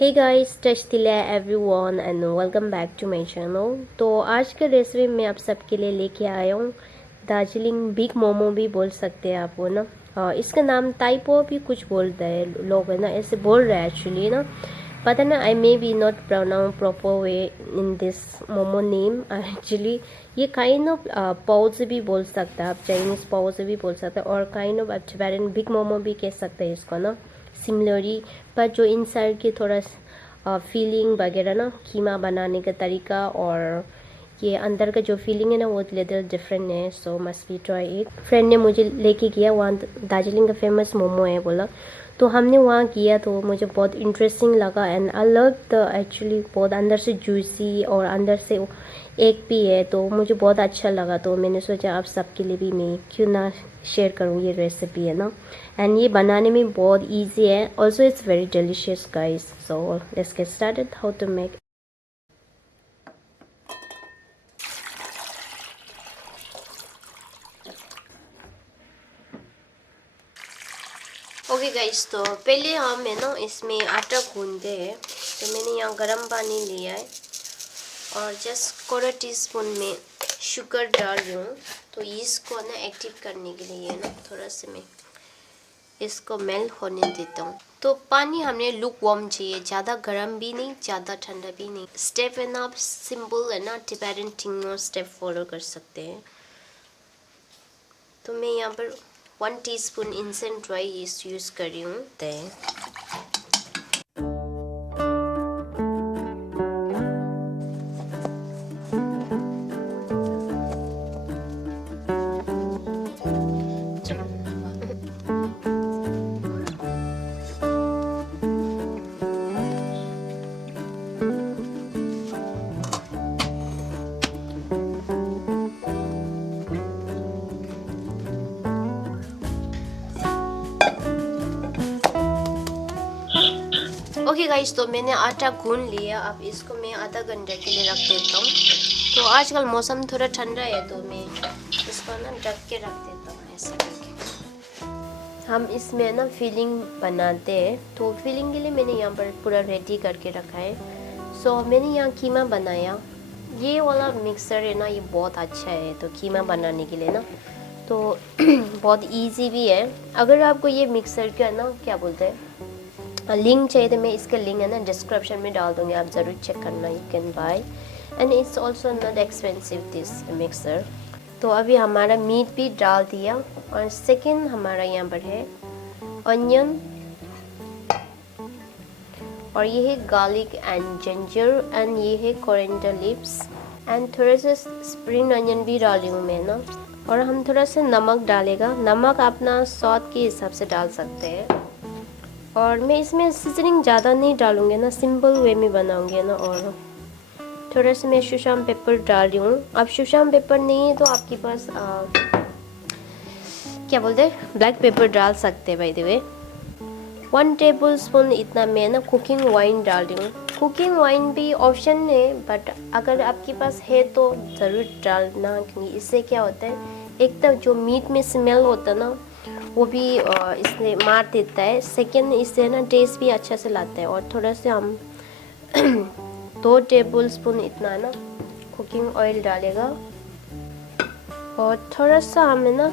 Hey guys, Tashi Delek everyone and welcome back to my channel। तो आज के recipe में आप सबके लिए लेके आया हूँ दार्जिलिंग बिग मोमो भी बोल सकते हैं आप वो ना। इसका नाम ताइपो भी कुछ बोलते हैं लोग है ना, ऐसे बोल रहे हैं एक्चुअली ना। पता ना, I may be not pronounce proper way in this momo name actually. ये काइंड ऑफ पाव से भी बोल सकते हैं आप, चाइनीज़ पाव से भी बोल सकते हैं, और काइंड ऑफ आप टिबेटन बिग मोमो भी कह सकते हैं इसको ना, सिमिलरली। पर जो इनसाइड की थोड़ा फीलिंग वगैरह ना, कीमा बनाने का तरीका और ये अंदर का जो फीलिंग है ना, वो लिटिल डिफरेंट है। सो must be try it. Friend ने मुझे लेके गया वहाँ, दार्जिलिंग का फेमस मोमो है बोला, तो हमने वहाँ किया तो मुझे बहुत इंटरेस्टिंग लगा। And I love the actually बहुत अंदर से जूसी और अंदर से एग भी है, तो मुझे बहुत अच्छा लगा। तो मैंने सोचा आप सबके लिए भी मैं क्यों ना शेयर करूँ ये रेसिपी है ना। एंड ये बनाने में बहुत इजी है, also it's very delicious guys. So let's get started how to make. Okay guys, तो पहले हम है ना इसमें आटा गूंदते हैं। तो मैंने यहाँ गर्म पानी लिया है और जस्ट क्वार्टर टीस्पून में शुगर डाल रही हूँ। तो इसको ना एक्टिव करने के लिए ना थोड़ा सा मैं इसको मेल्ट होने देता हूँ। तो पानी हमने लुक वार्म चाहिए, ज़्यादा गर्म भी नहीं ज़्यादा ठंडा भी नहीं। स्टेप है ना आप सिंपल है ना टिबेटन tingmo स्टेप फॉलो कर सकते हैं। तो मैं यहाँ पर 1 टीस्पून इंसेंट ड्राई ईस्ट यूज़ कर रही हूँ। ओके गाइस, तो मैंने आटा गूंद लिया। अब इसको मैं आधा घंटे के लिए रख देता हूँ। तो आजकल मौसम थोड़ा ठंडा है तो मैं इसको ना ढक के रख देता हूँ ऐसा करके। हम इसमें ना फिलिंग बनाते हैं, तो फिलिंग के लिए मैंने यहाँ पर पूरा रेडी करके रखा है। सो मैंने यहाँ कीमा बनाया। ये वाला मिक्सर है ना, ये बहुत अच्छा है तो कीमा बनाने के लिए ना, तो बहुत ईजी भी है। अगर आपको ये मिक्सर का ना क्या बोलते हैं लिंक चाहिए तो मैं इसका लिंक है ना डिस्क्रिप्शन में डाल दूँगी, आप ज़रूर चेक करना। You can buy and it's also not expensive this mixer. तो अभी हमारा मीट भी डाल दिया और सेकंड हमारा यहाँ पर है ऑनियन, और ये है गार्लिक एंड जिंजर, एंड ये है कोरिएंडर लीव्स, एंड थोड़ा सा स्प्रिंग ऑनियन भी डाली हूँ मैं ना। और हम थोड़ा सा नमक डालेगा, नमक अपना स्वाद के हिसाब से डाल सकते हैं। और मैं इसमें सीजनिंग ज़्यादा नहीं डालूँगी ना, सिंपल वे में बनाऊँगी ना। और थोड़ा सा मैं शुशाम पेपर डाल रही हूँ। अब शुशाम पेपर नहीं है तो आपके पास क्या बोलते हैं ब्लैक पेपर डाल सकते हैं by the way. 1 table spoon इतना मैं ना कुकिंग वाइन डाल रही हूँ। कुकिंग वाइन भी ऑप्शन है, बट अगर आपके पास है तो ज़रूर डालना, क्योंकि इससे क्या होता है, एक तो जो मीट में स्मेल होता है ना वो भी इसने मार देता है। सेकेंड, इससे ना टेस्ट भी अच्छा से लाता है। और थोड़ा सा हम 2 टेबल स्पून इतना ना कुकिंग ऑयल डालेगा, और थोड़ा सा हमें ना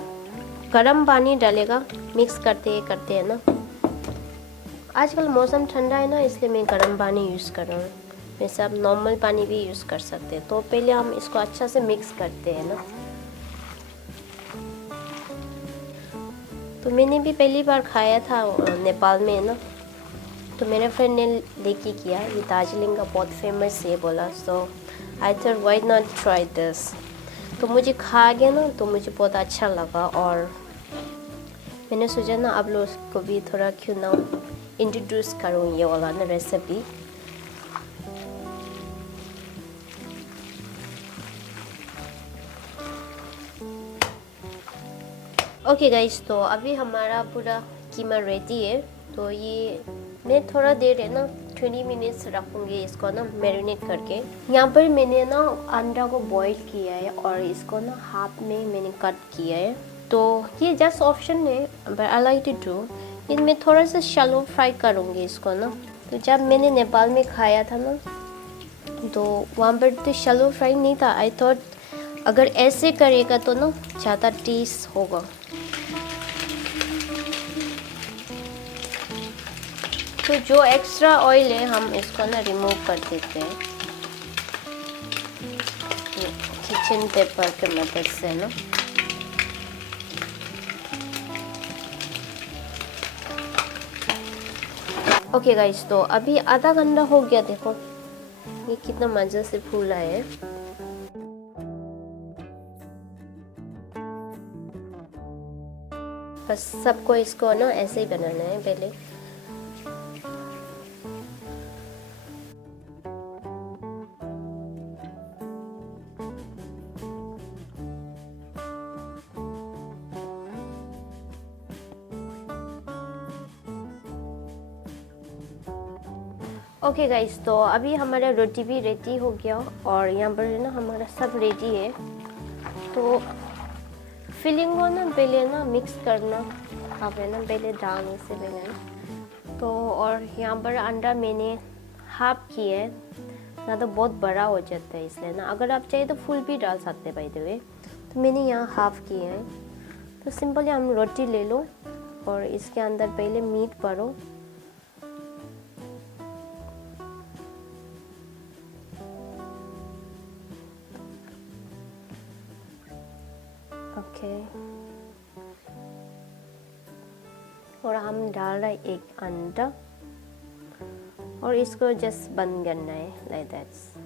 गर्म पानी डालेगा। मिक्स करते हैं ना। आजकल मौसम ठंडा है ना, इसलिए मैं गर्म पानी यूज़ कर रहा हूँ। वैसे आप नॉर्मल पानी भी यूज़ कर सकते हैं। तो पहले हम इसको अच्छा से मिक्स करते हैं ना। तो मैंने भी पहली बार खाया था नेपाल में ना, तो मेरे फ्रेंड ने लेके किया, ये दार्जिलिंग का बहुत फेमस है बोला। So I thought why not try this. तो मुझे खा गया ना, तो मुझे बहुत अच्छा लगा, और मैंने सोचा ना आप लोग को भी थोड़ा क्यों ना इंट्रोड्यूस करूँ ये वाला ना रेसिपी। ओके गाइस, तो अभी हमारा पूरा कीमा रेडी है। तो ये मैं थोड़ा देर है ना 20 मिनट्स रखूँगी इसको ना मैरिनेट करके। यहाँ पर मैंने ना अंडा को बॉईल किया है और इसको ना हाफ में मैंने कट किया है। तो ये जस्ट ऑप्शन है, but I like to do. इनमें थोड़ा सा शैलो फ्राई करूँगी इसको ना। तो जब मैंने नेपाल में खाया था ना, तो वहाँ पर तो शैलो फ्राई नहीं था। आई थॉट अगर ऐसे करेगा तो ना ज़्यादा टेस्ट होगा। तो जो एक्स्ट्रा ऑयल है हम इसको ना रिमूव कर देते हैं किचन पेपर के मदद से ना। ओके गाइस, तो अभी आधा घंटा हो गया। देखो ये कितना मज़े से फूला है। बस सबको इसको ना ऐसे ही बनाना है पहले। ओके गाइस, तो अभी हमारा रोटी भी रेडी हो गया और यहाँ पर ना हमारा सब रेडी है। तो फिलिंग को ना पहले ना मिक्स करना आप है ना, पहले डालने से पहले ना। तो और यहाँ पर अंडा मैंने हाफ की है ना, तो बहुत बड़ा हो जाता है इसलिए ना। अगर आप चाहिए तो फुल भी डाल सकते बाय द वे। तो मैंने यहाँ हाफ की है। तो सिंपली हम रोटी ले लो और इसके अंदर पहले मीट भरो। ओके, और हम डाल रहे एक अंडा और इसको जस्ट बंद करना है लाइक दैट।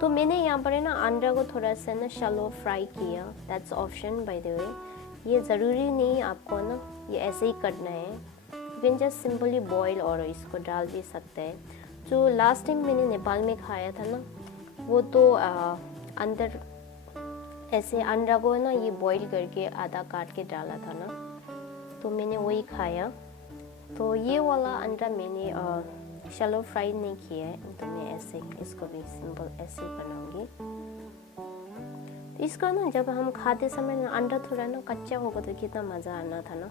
तो मैंने यहाँ पर है ना अंडा को थोड़ा सा ना शैलो फ्राई किया। That's option by the way. ये ज़रूरी नहीं आपको ना ये ऐसे ही करना है। You can just simply boil और इसको डाल भी सकते हैं। जो लास्ट टाइम मैंने नेपाल में खाया था ना, वो तो अंदर ऐसे अंडा को ना ये बॉईल करके आधा काट के डाला था ना, तो मैंने वही खाया। तो ये वाला अंडा मैंने शैलो फ्राई नहीं किया है, तो मैं ऐसे इसको भी सिंपल ऐसे ही बनाऊंगी। तो इसको ना जब हम खाते समय ना अंडा थोड़ा ना कच्चा होगा तो कितना मज़ा आना था ना,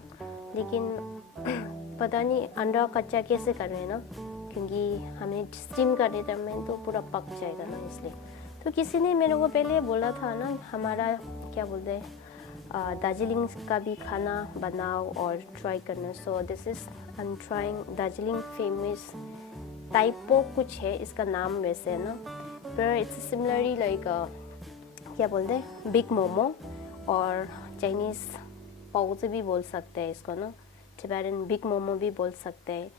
लेकिन पता नहीं अंडा कच्चा कैसे कर रहे हैं ना, क्योंकि हमने स्टीम करने टाइम तो पूरा पक जाएगा ना इसलिए। तो किसी ने मेरे को पहले बोला था ना, हमारा क्या बोलते हैं दार्जिलिंग का भी खाना बनाओ और ट्राई करना। So this is I am trying Darjeeling famous typo कुछ है इसका नाम वैसे है ना, पर इट्स सिमिलरली लाइक क्या बोलते हैं बिग मोमो, और चाइनीज़ पाओ से भी बोल सकते हैं इसको ना, टिबेटन बिग मोमो भी बोल सकते हैं।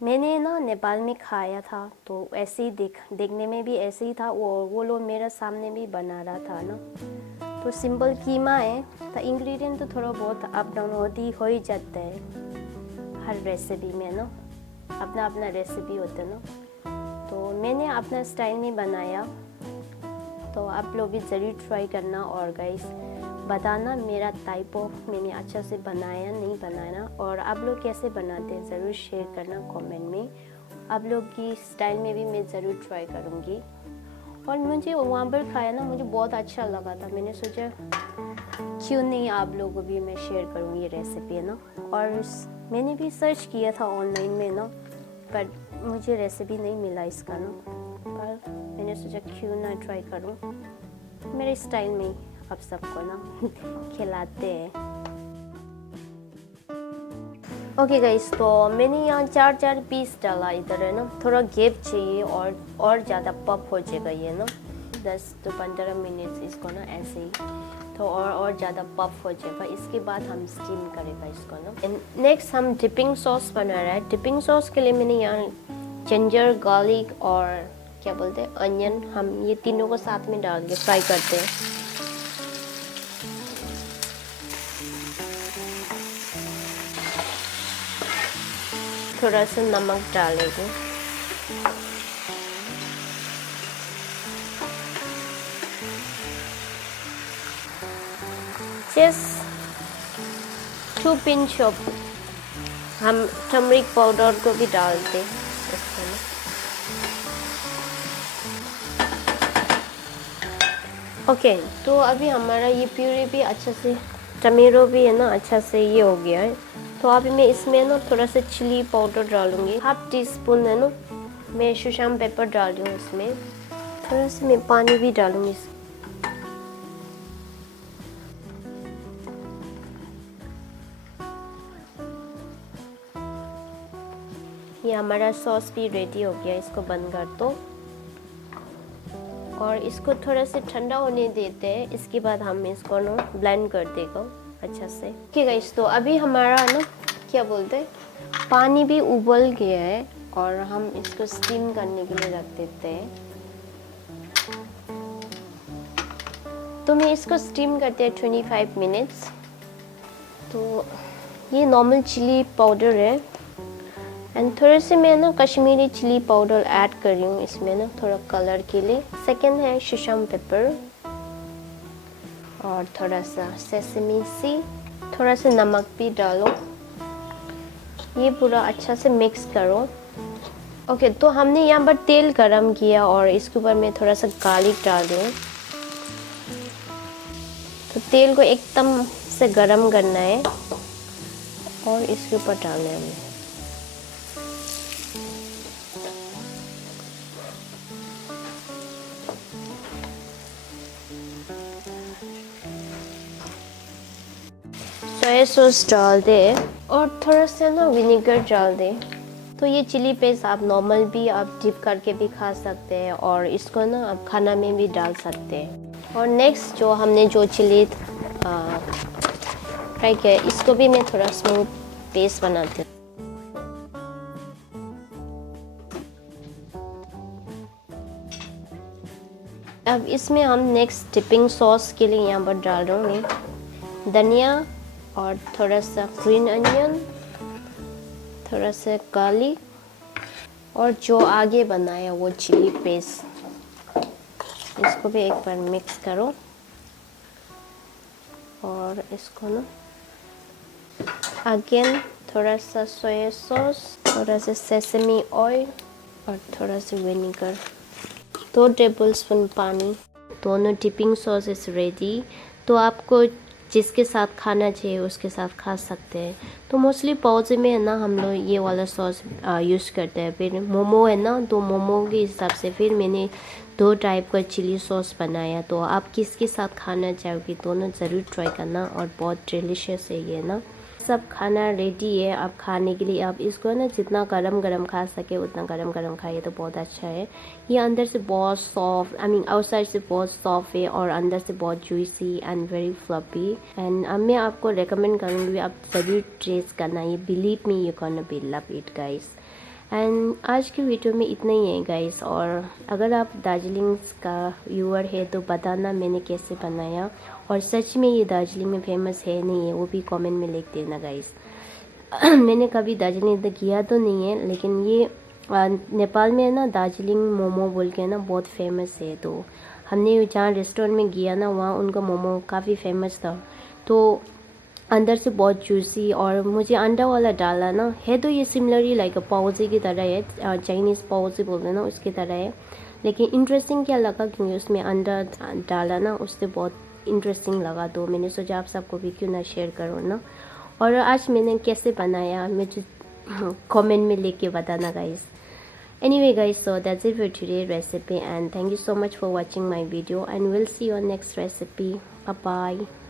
मैंने ना नेपाल में खाया था तो ऐसे ही देखने में भी ऐसे ही था। वो लोग मेरे सामने भी बना रहा था ना। तो सिंपल कीमा है, तो इंग्रेडिएंट तो थोड़ा बहुत अप डाउन हो ही जाता है हर रेसिपी में ना, अपना अपना रेसिपी होता है ना। तो मैंने अपना स्टाइल में बनाया, तो आप लोग भी ज़रूर ट्राई करना और गाइस बताना मेरा टाइपो मैंने अच्छा से बनाया नहीं बनाया, और आप लोग कैसे बनाते हैं ज़रूर शेयर करना कमेंट में। आप लोग की स्टाइल में भी मैं ज़रूर ट्राई करूँगी। और मुझे वहाँ पर खाया ना, मुझे बहुत अच्छा लगा था। मैंने सोचा क्यों नहीं आप लोगों को भी मैं शेयर करूँगी ये रेसिपी है ना। और मैंने भी सर्च किया था ऑनलाइन में ना, पर मुझे रेसिपी नहीं मिला इसका ना, पर मैंने सोचा क्यों ना ट्राई करूँ मेरे स्टाइल में, आप सबको ना खिलाते हैं। ओके गाइस, तो मैंने यहाँ चार पीस डाला इधर है ना। थोड़ा गैप चाहिए और ज़्यादा पफ हो जाएगा ये ना, 10 to 15 मिनट इसको ना ऐसे ही, तो और ज़्यादा पफ हो जाएगा। इसके बाद हम स्टीम करेगा इसको ना। नेक्स्ट हम डिपिंग सॉस बना रहा है। डिपिंग सॉस के लिए मैंने यहाँ जिंजर, गार्लिक और क्या बोलते हैं अनियन, हम ये तीनों को साथ में डाल के फ्राई करते हैं। थोड़ा सा नमक डालेंगे। जस्ट 2 पिंच ऑफ हम टर्मरिक पाउडर को भी डालते इसमें। ओके, तो अभी हमारा ये प्यूरी भी अच्छा से, टमेटो भी है ना अच्छा से ये हो गया है। तो अभी मैं इसमें ना थोड़ा सा चिली पाउडर डालूंगी, 1/2 टीस्पून है ना मैं सुशाम पेपर डाल रही हूँ इसमें। थोड़ा सा मैं पानी भी डालूंगी। ये हमारा सॉस भी रेडी हो गया, इसको बंद कर दो और इसको थोड़ा से ठंडा होने देते हैं। इसके बाद हम इसको ना ब्लेंड कर देगा अच्छा से। ठीक है, तो अभी हमारा ना क्या बोलते हैं, पानी भी उबल गया है और हम इसको स्टीम करने के लिए रख देते हैं। तो मैं इसको स्टीम करते हैं 25 मिनट्स। तो ये नॉर्मल चिली पाउडर है एंड थोड़े से मैं ना कश्मीरी चिली पाउडर ऐड कर रही हूँ इसमें ना थोड़ा कलर के लिए। सेकंड है शिशम पेपर और थोड़ा सा सेसमी सीड, थोड़ा सा नमक भी डालो। ये पूरा अच्छा से मिक्स करो। ओके, तो हमने यहाँ पर तेल गरम किया और इसके ऊपर मैं थोड़ा सा गार्लिक डाल रही हूँ। तो तेल को एकदम से गरम करना है और इसके ऊपर डालना है हमें। सोया सॉस डाल दे और थोड़ा सा ना विनेगर डाल दे। तो ये चिली पेस्ट आप नॉर्मल भी आप डिप करके भी खा सकते हैं और इसको ना आप खाना में भी डाल सकते हैं। और नेक्स्ट जो हमने जो चिली फ्राई किया इसको भी मैं थोड़ा स्मूथ पेस्ट बनाती हूँ। अब इसमें हम नेक्स्ट डिपिंग सॉस के लिए यहाँ पर डाल रहा हूँ धनिया और थोड़ा सा ग्रीन अनियन, थोड़ा सा गार्लिक और जो आगे बनाया वो चिली पेस्ट। इसको भी एक बार मिक्स करो और इसको ना अगेन थोड़ा सा सोया सॉस, थोड़ा सा सेसमी ऑयल और थोड़ा सा विनेगर, 2 टेबलस्पून पानी। दोनों डिपिंग सॉस इज रेडी। तो आपको जिसके साथ खाना चाहिए उसके साथ खा सकते हैं। तो मोस्टली पौजे में है ना हम लोग ये वाला सॉस यूज़ करते हैं। फिर मोमो है ना, तो मोमो के हिसाब से फिर मैंने 2 टाइप का चिली सॉस बनाया। तो आप किसके साथ खाना चाहोगे दोनों ज़रूर ट्राई करना और बहुत डिलीशियस है ये ना। सब खाना रेडी है अब खाने के लिए। आप इसको ना जितना गरम गरम खा सके उतना गरम गरम खाइए तो बहुत अच्छा है। ये अंदर से बहुत सॉफ्ट, आई मीन आउटसाइड से बहुत सॉफ्ट है और अंदर से बहुत juicy and very fluffy. And मैं आपको रेकमेंड करूँगी आप ज़रूर टेस्ट करना। ये believe me you can be love it guys. And आज की वीडियो में इतना ही है गाइस। और अगर आप दार्जिलिंग का व्यूअर है तो बताना मैंने कैसे बनाया और सच में ये दार्जिलिंग में फेमस है नहीं है वो भी कमेंट में लिख देना गाइस। मैंने कभी दार्जिलिंग तक किया तो नहीं है लेकिन ये नेपाल में है ना दार्जिलिंग मोमो बोल के ना बहुत फेमस है। तो हमने जहाँ रेस्टोरेंट में गया ना वहाँ उनका मोमो काफ़ी फेमस था। तो अंदर से बहुत जूसी और मुझे अंडा वाला डाला ना है। तो ये सिमिलरली लाइक पाउजी की तरह है, चाइनीज़ पाउजी बोलते हैं ना उसकी तरह है। लेकिन इंटरेस्टिंग क्या लगा क्योंकि उसमें अंडा डाला ना उससे बहुत इंटरेस्टिंग लगा। तो मैंने सोचा आप सबको भी क्यों ना शेयर करो ना। और आज मैंने कैसे बनाया मुझे कमेंट में लिख के बताना guys. Anyway guys, so that's it for today's recipe and thank you so much for watching my video and we'll see you on next recipe. Bye bye.